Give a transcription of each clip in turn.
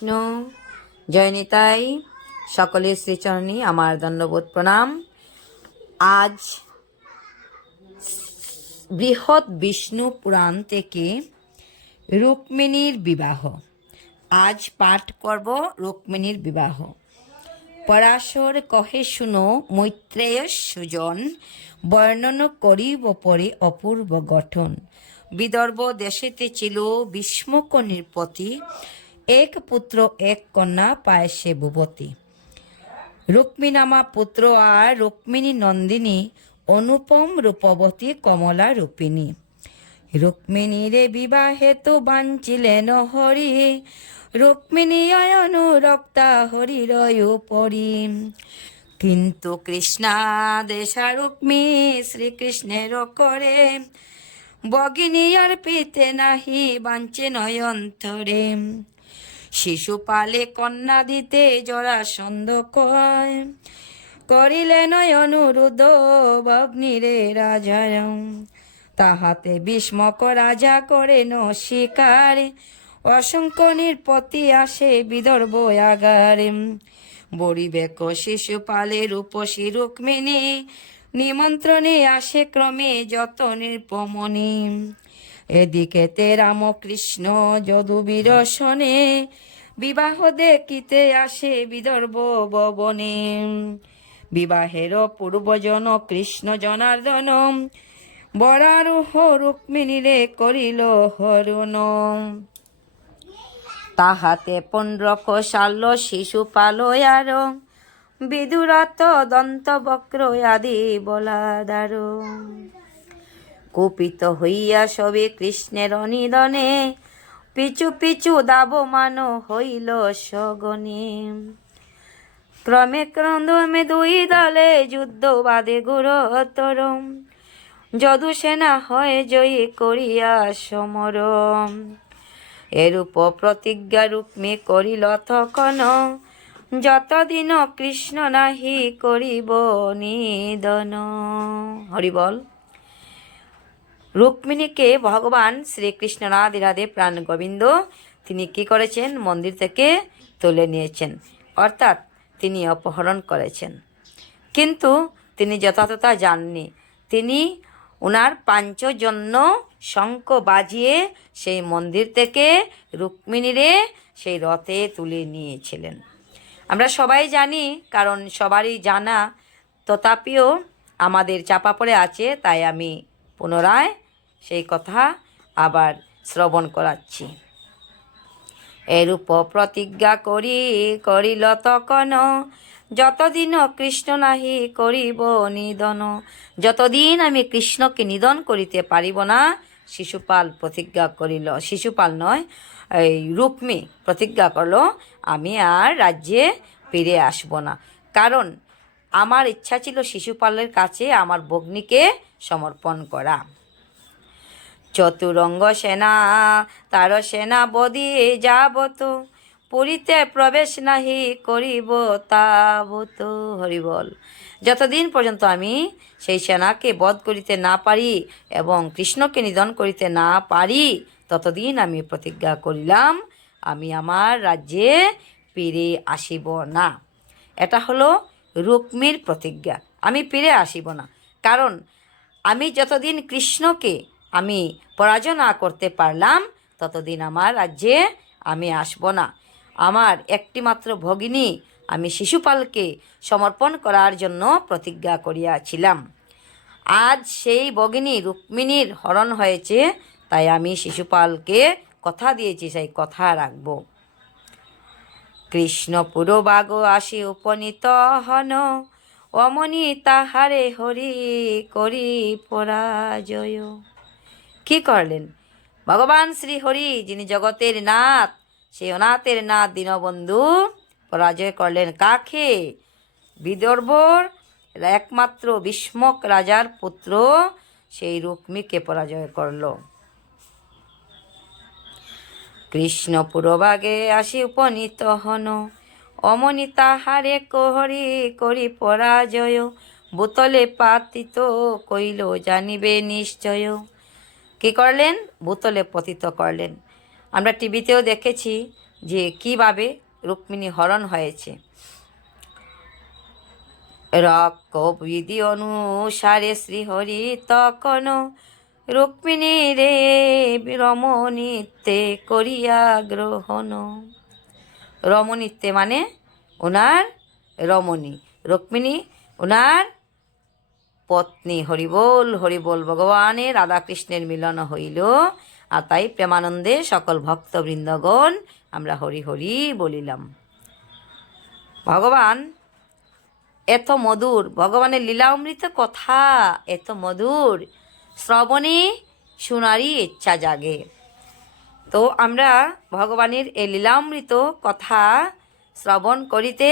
বিষ্ণু জয়নিতাই সকলের শ্রীচরণী আমার দণ্ডবোধ প্রণাম। আজ বৃহৎ বিষ্ণু পুরাণ থেকে রুক্মিণীর বিবাহ। আজ পাঠ করব রুক্মিণীর বিবাহ। পরাশর কহে শুনো, মৈত্রেয় সুজন, বর্ণন করিব পরে অপূর্ব গঠন। বিদর্ভ দেশেতে ছিল ভীষ্মক নির্পতি এক পুত্র, এক কন্যা পায় সে ভূপতি। রুক্মিণামা পুত্র আর রুক্মিণী নন্দিনী অনুপম রূপবতী কমলা রূপিণী। রুক্মিণীরে বিবাহে তো বাঞ্চিলেন হরি। রুক্মিণী অনুরক্তা হরিরয় পরি কিন্তু কৃষ্ণা দেশা রুক্মি শ্রীকৃষ্ণের করে। বগিনী অর্পিতে নাহি বাঞ্চে নয়ন্তরে শিশুপালে কন্যা দিতে জরাসন্ধ কয়। করিলে অনুরোধ ভগ্নিরে রাজায়। তাহাতে ভীষ্মক রাজা করেন শিকার অসংখ্য নির্পতি আসে বিদর্ভ আগারে। বরিবেক শিশুপালে রূপসী রুক্মিণী। নিমন্ত্রণে আসে ক্রমে যত নির্পমণি এদিকে তে রামকৃষ্ণ যদুবীর শনে বিবাহ দেখিতে আসে বিদর্ভ ভবনে। বিবাহের পূর্বজন কৃষ্ণ জনার্দন, বরারোহ রুক্মিণীরে করিল হরণ। তাহাতে পণ্ড্রক শাল্য শিশু পালয়ার, বিদুরত দন্ত বক্র আদি বলাদার। কুপিত হইয়া সবে কৃষ্ণের নিদনে পিছু পিছু দাবমান হইল সগনে। ক্রমে ক্রন্দমে দুই দলে যুদ্ধ বাদে গুরতর। যদু সেনা হয় জয়ী করিয়া সমরম। এরূপ প্রতিজ্ঞা রূপমে করিল তখন, যতদিন কৃষ্ণ নাহি করিব নিদন হরিবল। রুক্মিণীকে ভগবান শ্রীকৃষ্ণ রাধে রাধে প্রাণ গোবিন্দ, তিনি কি করেছেন? মন্দির থেকে তুলে নিয়েছেন। অর্থাৎ তিনি অপহরণ করেছেন। কিন্তু তিনি যথাযথা যাননি তিনি ওনার পাঞ্চজন্য শঙ্খ বাজিয়ে সেই মন্দির থেকে রুক্মিণীরে সেই রথে তুলে নিয়েছিলেন। আমরা সবাই জানি, কারণ সবারই জানা, তথাপিও আমাদের চাপা পড়ে আছে, তাই আমি পুনরায় সেই কথা আবার শ্রবণ করাচ্ছি। এরূপ প্রতিজ্ঞা করি, করিল তখন। যতদিন কৃষ্ণ নাহি করিব নিধন যতদিন আমি কৃষ্ণকে নিধন করিতে পারিব না, শিশুপাল প্রতিজ্ঞা করিল। শিশুপাল নয়, এই রুক্মি প্রতিজ্ঞা করল, আমি আর রাজ্যে ফিরে আসব না। কারণ আমার ইচ্ছা ছিল শিশুপালের কাছে আমার ভগ্নিকে সমর্পণ করা। চতুরঙ্গ সেনা, তার সেনা বদি যাবত। পুরীতে প্রবেশ নাহি করিব তাবত। হরিবল যতদিন পর্যন্ত আমি সেই সেনাকে বধ করিতে না পারি এবং কৃষ্ণকে নিধন করিতে না পারি, ততদিন আমি প্রতিজ্ঞা করিলাম, আমি আমার রাজ্যে ফিরে আসিব না। এটা হলো রুক্মির প্রতিজ্ঞা। আমি ফিরে আসিব না। কারণ আমি যতদিন কৃষ্ণকে আমি পরাজয় না করতে পারলাম, ততদিন আমার রাজ্যে আমি আসব না। আমার একটিমাত্র ভগিনী আমি শিশুপালকে সমর্পণ করার জন্য প্রতিজ্ঞা করিয়াছিলাম। আজ সেই ভগিনী রুক্মিণীর হরণ হয়েছে, তাই আমি শিশুপালকে কথা দিয়েছি, সেই কথা রাখব। কৃষ্ণ পুরবাগ আসি উপনীত হন, অমনি তাহারে হরি করি পরাজয়। কি করলেন? ভগবান শ্রী হরি, যিনি জগতের নাথ, সেই অনাথের নাথ দীনবন্ধু পরাজয় করলেন কাকে? বিদর্ভর একমাত্র ভীষ্মক রাজার পুত্র, সেই রুক্মিকে পরাজয় করল। কৃষ্ণ পুরবাগে আসি উপনীত হন। অমনি তাহারে কোহরি করি পরাজয়, বোতলে পাতিত কইল, জানিবে নিশ্চয়। কি করলেন? বোতলে পতিত করলেন। আমরা টিভিতেও দেখেছি যে কীভাবে রুক্মিণী হরণ হয়েছে। রক্কবিধি অনুসারে শ্রীহরি তখন রুক্মিণী রে রমণীতে করিয়া গ্রহণ। রমণীতে মানে ওনার রমণী। রুক্মিণী, ওনার পত্নী হরিবোল হরিবোল ভগবানের রাধাকৃষ্ণের মিলন হইল। আর তাই প্রেমানন্দে সকল ভক্তবৃন্দগণ আমরা হরি হরি বলিলাম। ভগবান, এত মধুর, ভগবানের লীলামৃত কথা, এত মধুর, শ্রবণে শোনারই ইচ্ছা জাগে। তো আমরা ভগবানের এই লীলামৃত কথা শ্রবণ করিতে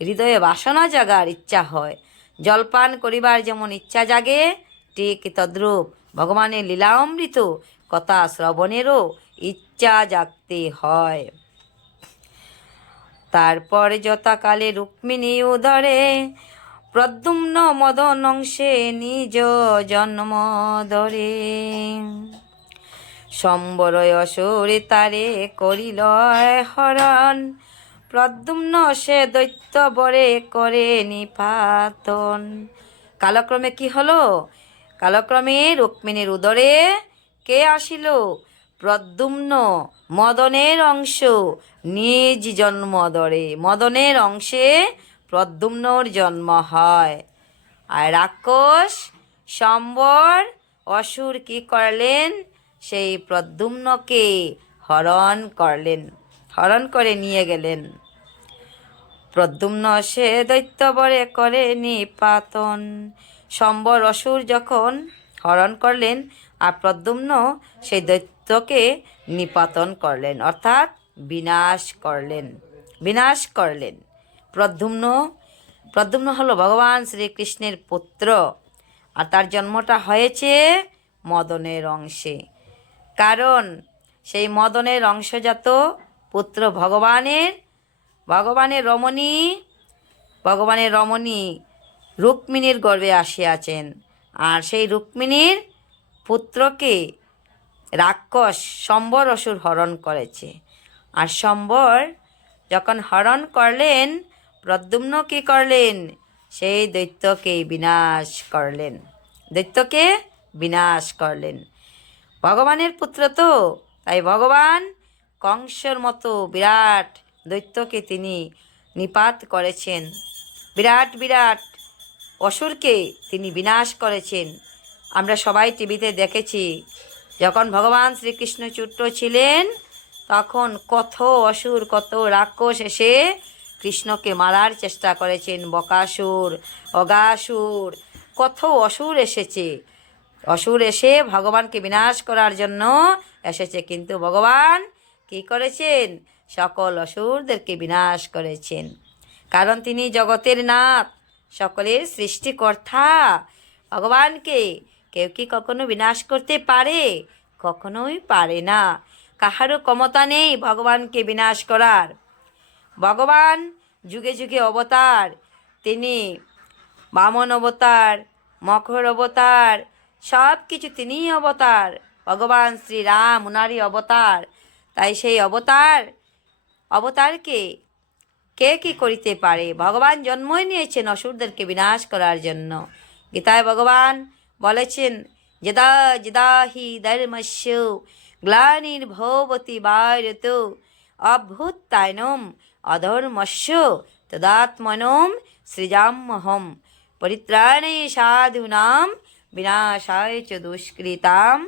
হৃদয়ে বাসনা জাগার ইচ্ছা হয়। জলপান করিবার যেমন ইচ্ছা জাগে, ঠিক তদ্রূপ ভগবানের লীলামৃত কথা শ্রবণেরও ইচ্ছা জাগতে হয়। তারপর যথাকালে রুক্মিণী উদরে প্রদ্যুম্ন মদন অংশে নিজ জন্ম ধরে। সম্বরয় অসুরে তারে করিল হরণ প্রদ্যুম্ন সে দৈত্য বরে করে নিপাতন। কালক্রমে কি হলো? কালক্রমে রুক্মিণীর উদরে কে আসিল? প্রদ্যুম্ন মদনের অংশ, নিজ জন্ম ধরে মদনের অংশে প্রদ্যুম্নর জন্ম হয়। আর রাক্ষস, সম্বর, অসুর কি করলেন? সেই প্রদ্যুম্নকে হরণ করলেন। হরণ করে নিয়ে গেলেন। প্রদ্যুম্ন সে দৈত্যবরে করে নিপাতন। সম্বর অসুর যখন হরণ করলেন, আর প্রদ্যুম্ন সেই দৈত্যকে নিপাতন করলেন, অর্থাৎ বিনাশ করলেন বিনাশ করলেন। প্রদ্যুম্ন প্রদ্যুম্ন হলো ভগবান শ্রীকৃষ্ণের পুত্র, আর তার জন্মটা হয়েছে মদনের অংশে। কারণ সেই মদনের অংশজাত পুত্র ভগবানের ভগবানের রমণী ভগবানের রমণী রুক্মিণীর গর্ভে আসিয়াছেন। আর সেই রুক্মিণীর পুত্রকে রাক্ষস সম্বর অসুর হরণ করেছে। আর সম্বর যখন হরণ করলেন, প্রদ্যুম্ন কী করলেন? সেই দৈত্যকে বিনাশ করলেন। দৈত্যকে বিনাশ করলেন। ভগবানের পুত্র তো, তাই ভগবান কংসর মতো বিরাট দৈত্যকে তিনি নিপাত করেছেন। বিরাট বিরাট, অসুরকে তিনি বিনাশ করেছেন। আমরা সবাই টিভিতে দেখেছি, যখন ভগবান শ্রীকৃষ্ণ চুট্ট ছিলেন, তখন কত অসুর, কত রাক্ষস এসে কৃষ্ণকে মারার চেষ্টা করেছেন। বকাসুর, অগাসুর, কত অসুর এসেছে। অসুর এসে ভগবানকে বিনাশ করার জন্য এসেছে, কিন্তু ভগবান কি করেছেন? সকল অসুরদেরকে বিনাশ করেছেন। কারণ তিনি জগতের নাথ, সকলের সৃষ্টিকর্তা। ভগবানকে কেউ কি কখনো বিনাশ করতে পারে? কখনোই পারে না। কাহারও ক্ষমতা নেই ভগবানকে বিনাশ করার। ভগবান যুগে যুগে অবতার, তিনি বামন অবতার মকর অবতার সব কিছু তিনিই অবতার। ভগবান শ্রীরাম, উনারই অবতার। তাই সেই অবতার, অবতারকে কে কি করিতে পারে? ভগবান জন্মই নিয়েছেন অসুরদেরকে বিনাশ করার জন্য। গীতায় ভগবান বলেছেন, যদা যদা হি ধর্মস্য গ্লানির্ভবতি ভারত অভ্যুত্থানম অধর্মস্য তদাত্মনম সৃজাম্যহম পরিত্রাণে সাধূনাম বিনাশায় চ দুষ্কৃতাম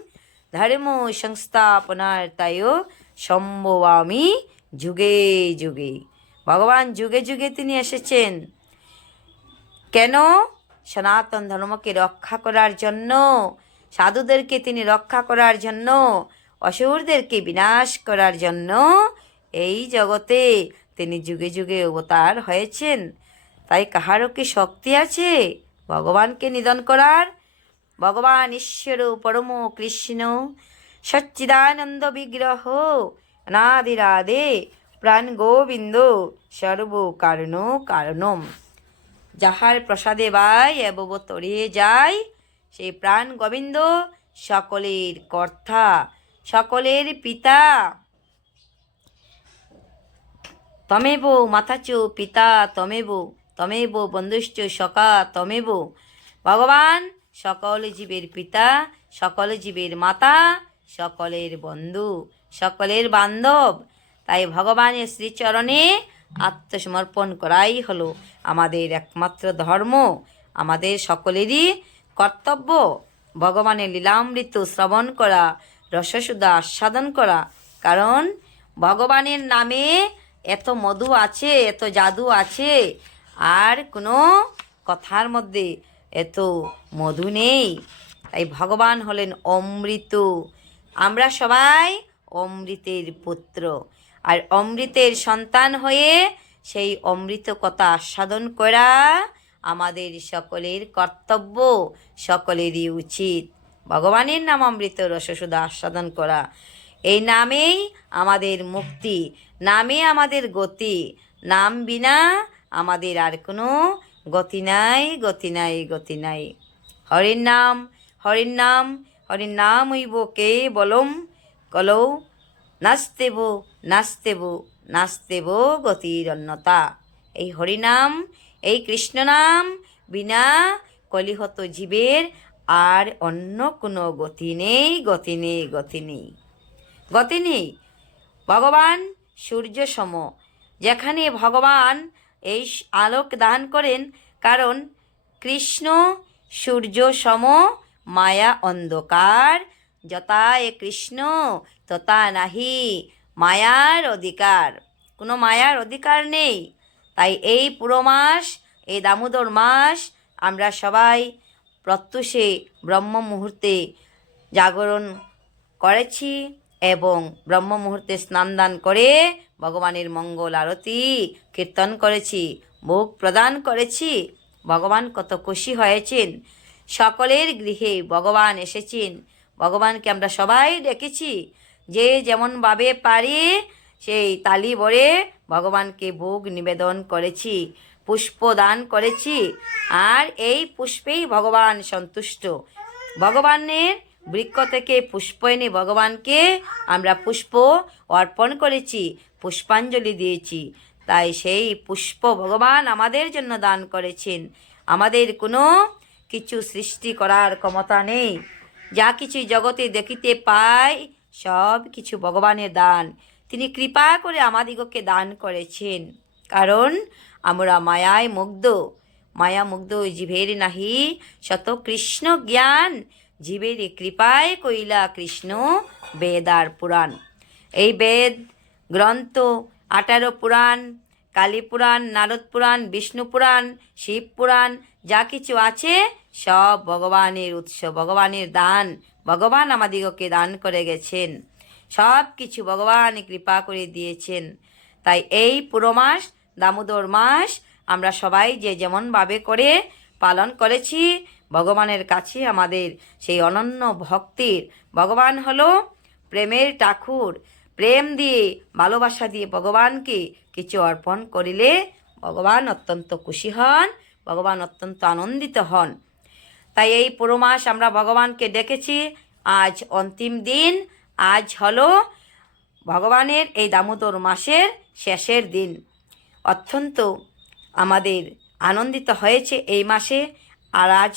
ধর্ম সংস্থাপনার্থায় সম্ভবামি যুগে যুগে। ভগবান যুগে যুগে তিনি এসেছেন। কেন? সনাতন ধর্মকে রক্ষা করার জন্য, সাধুদেরকে তিনি রক্ষা করার জন্য, অসুরদেরকে বিনাশ করার জন্য এই জগতে তিনি যুগে যুগে অবতার হয়েছেন। তাই কাহারও কি শক্তি আছে? ভগবানকে নিধন করার? ভগবান ঈশ্বর পরম কৃষ্ণ সচ্চিদানন্দ বিগ্রহ অনাদিরাধে প্রাণ গোবিন্দ সর্ব কারণ কারণম যাহার প্রসাদে বাই এবব তরিয়ে যায় সেই প্রাণ গোবিন্দ সকলের কর্তা, সকলের পিতা। তমেব মাথাচ পিতা, তমেব তমেব বন্ধুশ্চ সকা তমেব। ভগবান সকল জীবের পিতা, সকল জীবের মাতা সকলের বন্ধু, সকলের বান্ধব। তাই ভগবানের শ্রীচরণে আত্মসমর্পণ করাই হলো আমাদের একমাত্র ধর্ম, আমাদের সকলেরই কর্তব্য। ভগবানের লীলামৃত শ্রবণ করা, রসসুদা আস্বাদন করা। কারণ ভগবানের নামে এত মধু আছে, এত জাদু আছে, আর কোনো কথার মধ্যে এত মধু নেই। তাই ভগবান হলেন অমৃত আমরা সবাই অমৃতের পুত্র। আর অমৃতের সন্তান হয়ে সেই অমৃত কথা আস্বাদন করা আমাদের সকলের কর্তব্য, সকলেরই উচিত। ভগবানের নাম অমৃত রসসুদা আস্বাদন করা। এই নামেই আমাদের মুক্তি, নামে আমাদের গতি, নাম বিনা আমাদের আর কোনো গতি নাই গতি নাই গতি নাই। হরির নাম হরির নাম হরির নাম হইব কে বলম কলৌ নাচতেব নাচতেব নাচতেব গতির অন্যতা এই হরিনাম, এই কৃষ্ণ নাম বিনা কলিহত জীবের আর অন্য কোনো গতি নেই গতি নেই গতি নেই। গতি নেই। ভগবান সূর্য সম যেখানে ভগবান এই আলোক দান করেন, কারণ কৃষ্ণ সূর্য সম মায়া অন্ধকার এ কৃষ্ণ তথা নাহি, মায়ার অধিকার। কোনো মায়ার অধিকার নেই। তাই এই পুরো মাস, এই দামোদর মাস, আমরা সবাই প্রত্যুষে ব্রহ্ম মুহূর্তে জাগরণ করেছি এবং ব্রহ্ম মুহূর্তে স্নান দান করে ভগবানের মঙ্গল আরতি কীর্তন করেছি, ভোগ প্রদান করেছি। ভগবান কত খুশি হয়েছেন। সকলের গৃহে ভগবান এসেছেন। ভগবানকে আমরা সবাই ডেকেছি। যে যেমনভাবে পারি সেই তালি বড়ে ভগবানকে ভোগ নিবেদন করেছি, পুষ্প দান করেছি আর এই পুষ্পেই ভগবান সন্তুষ্ট। ভগবানের বৃক্ষ থেকে পুষ্প এনে ভগবানকে আমরা পুষ্প অর্পণ করেছি, পুষ্পাঞ্জলি দিয়েছি। তাই সেই পুষ্প ভগবান আমাদের জন্য দান করেছেন। আমাদের কোনো কিছু সৃষ্টি করার ক্ষমতা নেই। যা কিছু জগতে দেখিতে পাই, সব কিছু ভগবানের দান। তিনি কৃপা করে আমাদিগকে দান করেছেন। কারণ আমরা মায়ায় মুগ্ধ। মায়া মুগ্ধ জীবের নাহি, শত কৃষ্ণ জ্ঞান। জীবের কৃপায় কইলা কৃষ্ণ বেদার পুরাণ। এই বেদ, গ্রন্থ, আঠারো পুরাণ কালী পুরাণ নারদ পুরাণ, বিষ্ণু পুরাণ, শিব পুরাণ যা কিছু আছে, সব ভগবানের উৎস, ভগবানের দান। ভগবান আমাদিগকে দান করে গেছেন। সব কিছু ভগবান কৃপা করে দিয়েছেন। তাই এই পুরো মাস, দামোদর মাস, আমরা সবাই যে যেমনভাবে করে পালন করেছি, ভগবানের কাছে আমাদের সেই অনন্য ভক্তির। ভগবান হলো প্রেমের ঠাকুর। প্রেম দিয়ে, ভালোবাসা দিয়ে ভগবানকে কিছু অর্পণ করিলে ভগবান অত্যন্ত খুশি হন। ভগবান অত্যন্ত আনন্দিত হন। তাই এই পুরো মাস আমরা ভগবানকে ডেকেছি। আজ অন্তিম দিন। আজ হলো ভগবানের এই দামোদর মাসের শেষের দিন। অত্যন্ত আমাদের আনন্দিত হয়েছে এই মাসে। আর আজ